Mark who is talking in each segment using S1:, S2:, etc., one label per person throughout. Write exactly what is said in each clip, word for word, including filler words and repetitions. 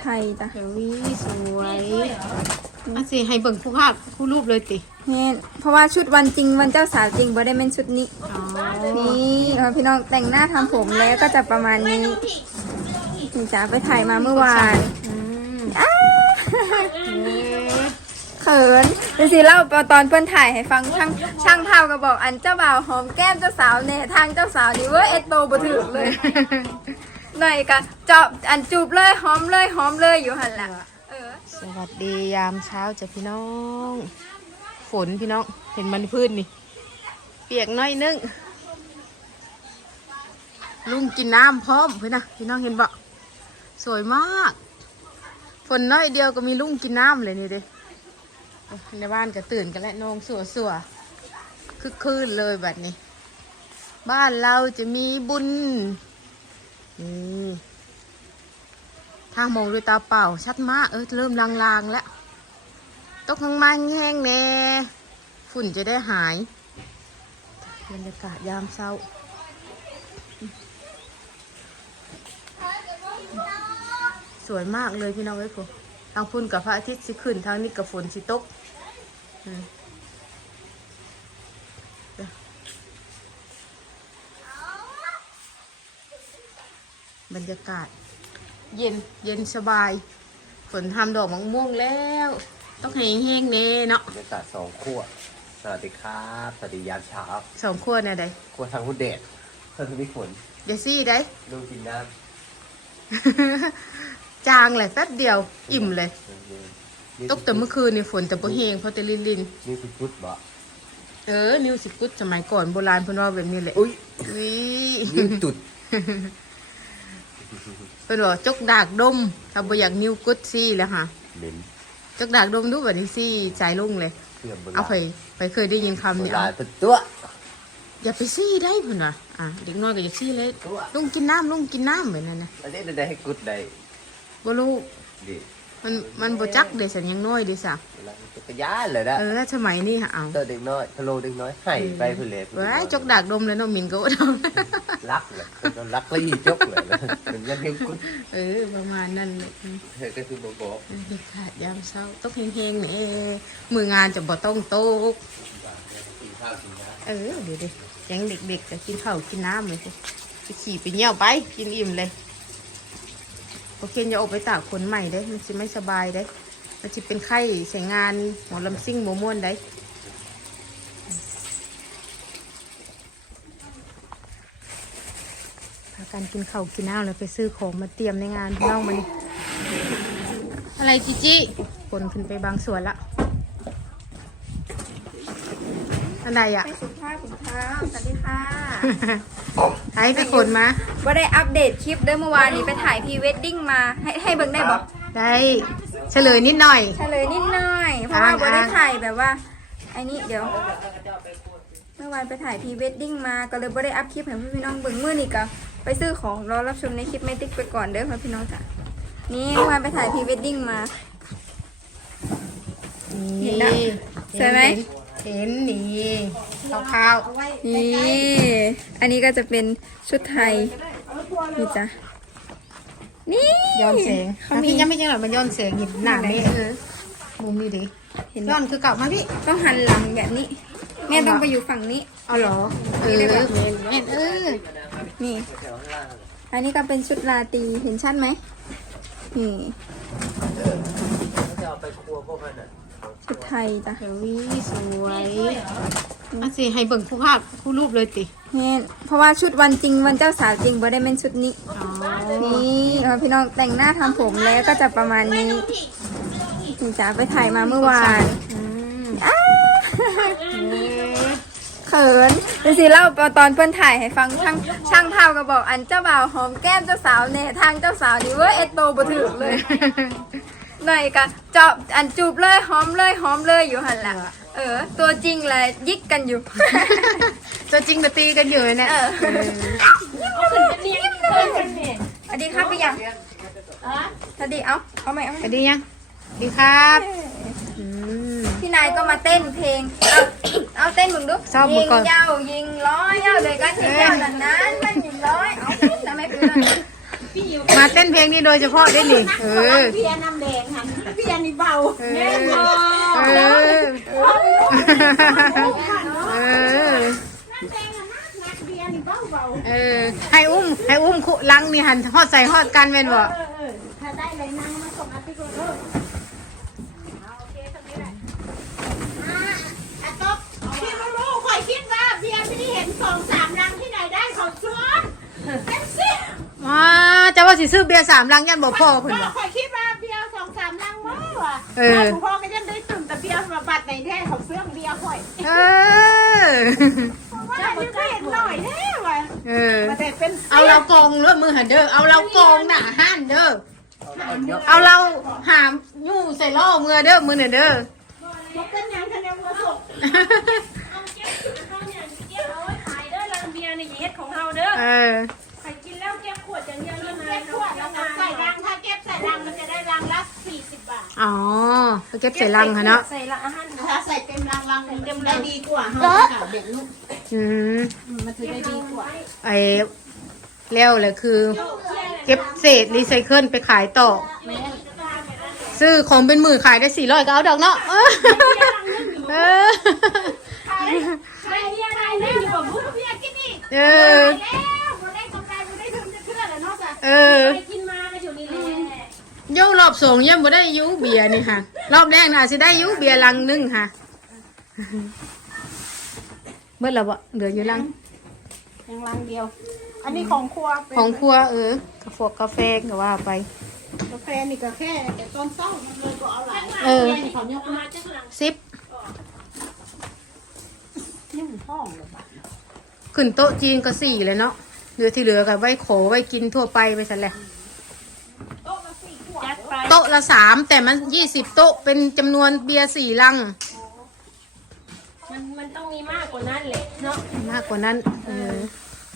S1: ไทยจ้ะ
S2: วิสวยอ่ะสิให้เบิ่งผู้ภาพผู้รูปเลยติ
S1: เนี่ยเพราะว่าชุดวันจริงวันเจ้าสาวจริงบ่ได้เป็นชุดนี้นี่พี่น้องแต่งหน้าทำผมแล้วก็จะประมาณนี้นี่จ้ะไปถ่ายมาเมื่อวานเขินดูสิเล่าตอนเพื่อนถ่ายให้ฟังช่างช่างภาพก็บอกอันเจ้าบ่าวหอมแก้มเจ้าสาวเนี่ยทางเจ้าสาวนี่เว้ยเอโตบ่ถึกเลยหน่อยกันเจาะอันจูบเลยหอมเลยหอมเลยอยู่หันหลัง
S2: สวัสดียามเช้าจ้ะพี่น้องฝนพี่น้องเห็นมันพื้นนี่เปียกน้อยนึงลุงกินน้ำพร้อมเพื่อนนะพี่น้องเห็นบ่สวยมากฝนน้อยเดียวก็มีลุงกินน้ำเลยนี่เด้ในบ้านก็ตื่นกันแล้วนองสัวสัวคึกคืนเลยแบบนี้บ้านเราจะมีบุญนี่ถ้ามองด้วยตาเปล่าชัดมากเออเริ่มลางๆแล้วตกข้างมันแห้งแน่ฝุ่นจะได้หายบรรยากาศยามเช้าสวยมากเลยพี่น้องเอ้ยผมทางพุ่นกับพระอาทิตย์สิขึ้นทางนี้กับฝนสิตกบรรยากาศเย็นเย็นสบายฝนทำดอกมะม่วงแล้วต้องแห้งแห้งเน่เนาะ
S3: บรรยากาศสองขั้วสวัสดีครับสวัสดียามเช้า
S2: สองขั้วเนี่ยใด
S3: ขั้วทางพุทธเดชเพื่อนพี่ฝน
S2: เดี๋ยวซี่ได้
S3: ลูกกินน้
S2: ำจางเลยแป๊บเดียวอิ่มเลยตกแต่เมื่อคืนนี่ฝนแต่บ่แห้งเพราะแต่ลินลิน
S3: นี่คือพุทธบ่
S2: เออนิวสิกุดสมัยก่อนโบราณเพิ่นว่าแบบนี้แหละ
S3: อุ้ย
S2: วิ
S3: นิ้วจุด
S2: เพิ่นว่าจกดากดมถ้าบ่อยากนิวกุดซี่แล้วค่ะจกดากดมดูแบบนี้ซี่ใจลุ่งเลยเอาไปไปเคยได้ยินคำนี้
S3: เอาตัว
S2: อย่าไปซี่ได้เพิ่นว่าอ่ะเด็กน้อยก็อย่าซี่เลยลุงกินน้ำลุงกินน้ำเหมือนนั้นนะ
S3: อันนี้ได้ให้กุดได้
S2: บ่รู้มันมันบ่จักเด้สันยังน้อยเด้ซะ
S3: จักรยานเลยนะ
S2: เออสมัยนี้ฮะเอา
S3: เด็กน้อยทะโลเด็กน้อยให้ไปเพื่อเล็บ
S2: ว้ายจกดากดมเลยน้องมินก็ว่า
S3: รักเลยรักเลยจกเลยเป็นยังเพียงกุด
S2: เออประมาณนั้นเลย
S3: เฮ้ยก็คือบอกบอก
S2: ขาดยามเช้าตกเฮงๆนี่มืองานจะบ่ต้องโต๊ะเออเดี๋ยวดิยังเด็กๆจะกินข้าวกินน้ำเลยสิไปขี่ไปเยี่ยวไปกินอิ่มเลยโอเคอย่าออกไปตากขนใหม่ได้มันจะไม่สบายได้มันจะเป็นไข้ใส่งานหมอลำซิ่งโมม่วนได้พากันกินข้าวกินน้ำแล้วไปซื้อของมาเตรียมในงานเล่ามันอะไรจิจิคนขึ้นไปบางส่วนละอันใดอ่ะ
S1: สุภาพสุภาพสวัสดีค่ะ
S2: ไอ้ไปคนมา
S1: ว่าได้อัปเดตคลิปเด้อเมื่อวานนี้ไปถ่ายพรีเวดดิ้งมาให้ให้เบิ่งได้บอก
S2: ได้เฉลยนิดหน่อย
S1: เฉลยนิดหน่อยเพราะว่าว่าได้ถ่ายแบบว่าไอ้นี่เดี๋ยวเมื่อวานไปถ่ายพรีเวดดิ้งมาก็เลยว่าได้อัพคลิปให้พี่น้องเบิ่งเมื่อนี่ก็ไปซื้อของรอรับชมในคลิปไม่ติ๊กไปก่อนเด้อพี่น้องจ้ะนี่เมื่อวานไปถ่ายพรีเวดดิ้งมา
S2: เห็นไหม
S1: สวยไหม
S2: เห็นนี่ข้าว
S1: ๆนี่อันนี้ก็จะเป็นชุดไทยนี่จ้ะนี่
S2: ย้อนแสงพี่ยังไม่ยังหรอมันย้อนแสงเห็นหน้าไหมเออมุมนี้ดิย้อนคือเก่ามาพี่
S1: ต้องหันหลังแบบนี้แม่ต้องไปอยู่ฝั่งนี้
S2: เอาเหรอเออแม่เออ
S1: นี่อันนี้ก็เป็นชุดราตรีเห็นชัดไหมนี่ชุดไทยจ้ะ
S2: วิสวยอ่ะสิให้เบิ่งผู้ภาพผู้รูปเลยติ
S1: เนี่ยเพราะว่าชุดวันจริงวันเจ้าสาวจริงบ่ได้เป็นชุดนี้นี่พี่น้องแต่งหน้าทำผมแล้วก็จะประมาณนี้นี่จ้ะไปถ่ายมาเมื่อวานเขินดูสิเล่าตอนเพื่อนถ่ายให้ฟังช่างช่างภาพก็บอกอันเจ้าบ่าวหอมแก้มเจ้าสาวเนี่ยทางเจ้าสาวนี่เว้ยเอโตบ่ถึกเลยหน่อยกันเจาะอันจูบเลยหอมเลยหอมเลยอยู่หันหลังเออตัวจริงเลยยิกกันอยู่
S2: ตัวจริงจะตีกันอยู่เนี่ย
S1: สวัสดีครับพี่ยังสวัสดีเอาเอาไหมเอา
S2: สวัสดียังดีครับ
S1: พี่นายก็มาเต้นเพลงเอาเอาเต้นมึงดูยิงเย้ายิงร้อยเย้าเลยกันยิงเย้าหลังนั้นมันยิงร้อยเอาทำไมเพื่อน
S2: มาเต้นเพลงนี้โดยเฉพาะได้หนิเออ
S4: เบียร์น้ำแดงค่ะเบียร์นี่เบา
S2: เออเออเออ
S4: น้ำแดงอะนักนักเบียร์นี่เบาเบา
S2: เออให้อุ้มให้อุ้มคุลังนี่หันฮอดใส่ฮอดกันแม่นบ่
S4: เออเออถ้าได้เลยนั่งมาส่งอาทิตย์ก่อนเออโอเคตรงนี้แหละอ่าอ่ะต๊อบพี่ไม่รู้คอยคิดว่าเบียร์ไม่ได้เห็นสองสามรังที่ไหนได้ของชวนเป็นสิ
S2: มาจะว่าสิซื้อเบียร์สามลังยันบ่พอเพิ่น
S4: ก็
S2: บ่
S4: คอยคิดว่าเบียร์สองสามลังมั้งว่ะ
S2: เออ
S4: หลวงพ่อก็ยังได้ตื่นแต่เบียร์มาบัดในแท้ของเสื้อเบียร์ค่อย
S2: เออ
S4: เพราะว่ายังไม่เห็นหน่อยแท้ว่ะ
S2: เออ
S4: มาแต่เป็น
S2: เอาเรากองเด้อมือหันเด้อเอาเรากองหน้าห้านเด้อ
S3: เอาเยอะ
S2: เอาเราหามยู่ใส่ล่อมือเด้อมือน่ะเด้อ
S4: มันเป็นยังคะแนนวัวสุก
S5: เอาเก็บเอาเนี่ยเก็บเอาไว้ขายเด้อลังเบียร์ในเฮ็ดของเราเด้อ
S2: เออ
S5: ใครกินแล้วเก็บขวดอย่างเดียวเลยนะ
S4: เก็บขวดแล้วก็ใส่รังถ้าเก็บใส่รังมันจะได้รังละสี่สิบบาท
S2: อ๋อไปเก็บใส่ลังค่ะเนาะ
S5: ใส่ละอาหาร
S4: ถ้าใส่เต็มรังรังหนึ่งเต็มได้ดีกว่าเฮาค่ะเด็กลูก
S2: อืม
S4: มันจะได้ดีกว่า
S2: ไอ้แล้วเลยคือ เก็บเศษรีไซเคิลไปขายต่อ ซื้อของเป็นหมื่นขายได้สี่ร้อยก็เอาดอกเนาะ เออเออ
S5: ไม่เบียร์ได้เล่นอยู่กับบุ้ง
S4: เบียร์กินอีก
S2: เออ
S4: แล้วบ่ได้กำไรบ่ได้ทุนจะเชื่อเลยเนาะจ้ะ
S2: เออ
S5: ไปกินมาก็อยู่นี่แหละ
S2: โย่รอบสองยังบ่ได้อยูเบียร์นี่ค่ะ รอบแรกน่ะสิได้อยูเบียร์ลังหนึงค่ะเมื่อแล้วบ่เหลืออยู่ลัง
S4: ยังรังเดียว อันนี้ของครัว
S2: ของครัวเออกาแฟกาแฟก็ว่าไป
S4: กาแฟนี่ก็แค่แต่ต้นเศร้ามันเลยก็เอาหลาย
S2: เออ
S4: เขายก
S5: มาจากหลัง
S2: ซิป
S4: ยิ่งห้องเลย
S2: ขึ้นโต๊ะจีนก็สี่เลยเนาะเหลือที่เหลือก็ไว้โขไว้กินทั่วไปไปซะแหละ
S5: จัดไป
S2: โต๊ะละสามแต่มันยี่สิบโต๊ะเป็นจำนวนเบียร์สี่ลัง
S5: มันมันต้องมีมากกว่านั้นแหละเนาะ
S2: มากกว่านั้นเออ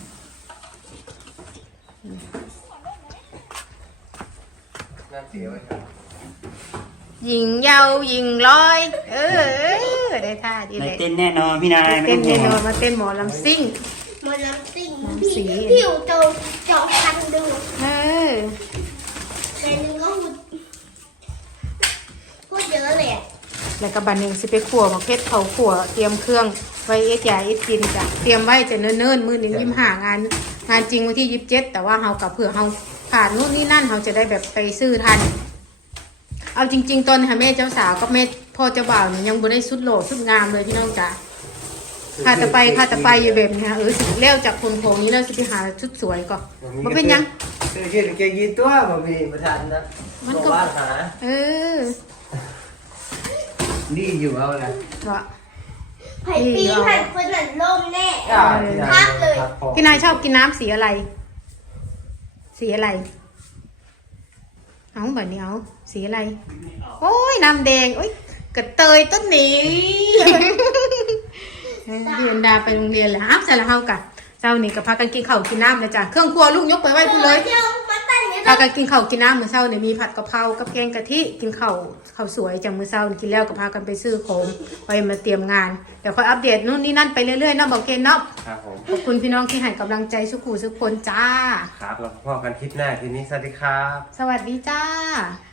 S3: น่าเสียไว้ครับ
S2: ยิงยาวยิงร้อย เออเออได้ท่าดี
S6: ไม่
S2: เลย
S6: เต้นแน่นอนพี่นายไม่
S2: เต้น
S6: ต้อง
S2: แน่
S6: ห่วน ง
S2: อนมาเต้นหมอลำซิ่ง
S4: มันน้ำสิ่ง
S2: น้ำสี
S4: ผิวโตเจาะคันดู
S2: เออ
S4: แต่นึงก็พูดเยอะเลยอ่ะ
S2: แล้วก็บันหนึ่งสิไปขั่วมาเพชรเขาขั่วเตรียมเครื่องไว้เอ็ดยาเอ็ดกินจ้ะเตรียมไว้จะเนิ่นๆมือนี้ยิ้มหางาน งานจริงวันที่ยี่สิบเจ็ดแต่ว่าเฮากับเผื่อเฮาผ่านนู่นนี่นั่นเฮาจะได้แบบไปซื้อทัน เอาจริง ๆ ตอนนี้ค่ะแม่เจ้าสาวกับแม่พ่อเจ้าบ่าวเนี่ยยังบ่ได้สุดโหลสุดงามเลยพี่น้องจ๋าข้าจะไปข้าจะไปอยู่แบบนี้ค่ะเออสิเลี้ยวจากคนโขงนี้แล้วสิไปหาชุดสวยก่อนบ่เป็นหยัง
S3: ซื้อชื่อเกงยีนตัวบ่มีประธานนะ
S2: มัน
S3: บอก
S2: ก็
S3: ว่าหา
S2: เออ
S3: นี่อยู่เอาละ
S2: ก็
S4: ไผ่ปีไผ่คนหลังลมแน่
S3: อ่าที่ไหน
S4: พักเลย
S3: พักพอ
S2: พี่นายชอบกินน้ำสีอะไร สีอะไร เอาแบบนี้เอาสีอะไร โอ้ยน้ำแดงโอ้ยกระเตยต้นหนีเรียนดาไปโรงเรียนแล้วอ้าวใส่ละเฮากะเจ้านี่ก็พากันกินข้าวกินน้ำเลยจ้ะเครื่องครัวลูกยกไปไว้พูดเลย
S4: เดี๋ยวมาตั้งนี้
S2: พากันกินข้าวกินน้ำมื้อเช้าเนี่ยมีผัดกะเพรากับแกงกะทิกินข้าวข้าวสวยจากมื้อเช้านี่กินแล้วก็พากันไปซื้อของไปมาเตรียมงานเดี๋ยวค่อยอัปเดตนู่นนี่นั่นไปเรื่อยๆเนาะบอกเกณฑ์เนาะ
S3: ครับผม
S2: ขอบคุณพี่น้องที่ให้กำลังใจสุขูสุขคนจ้า
S3: ครับเราพบกันคลิปหน้าทีนี้สวัสดีครับ
S2: สวัสดีจ้า
S3: ค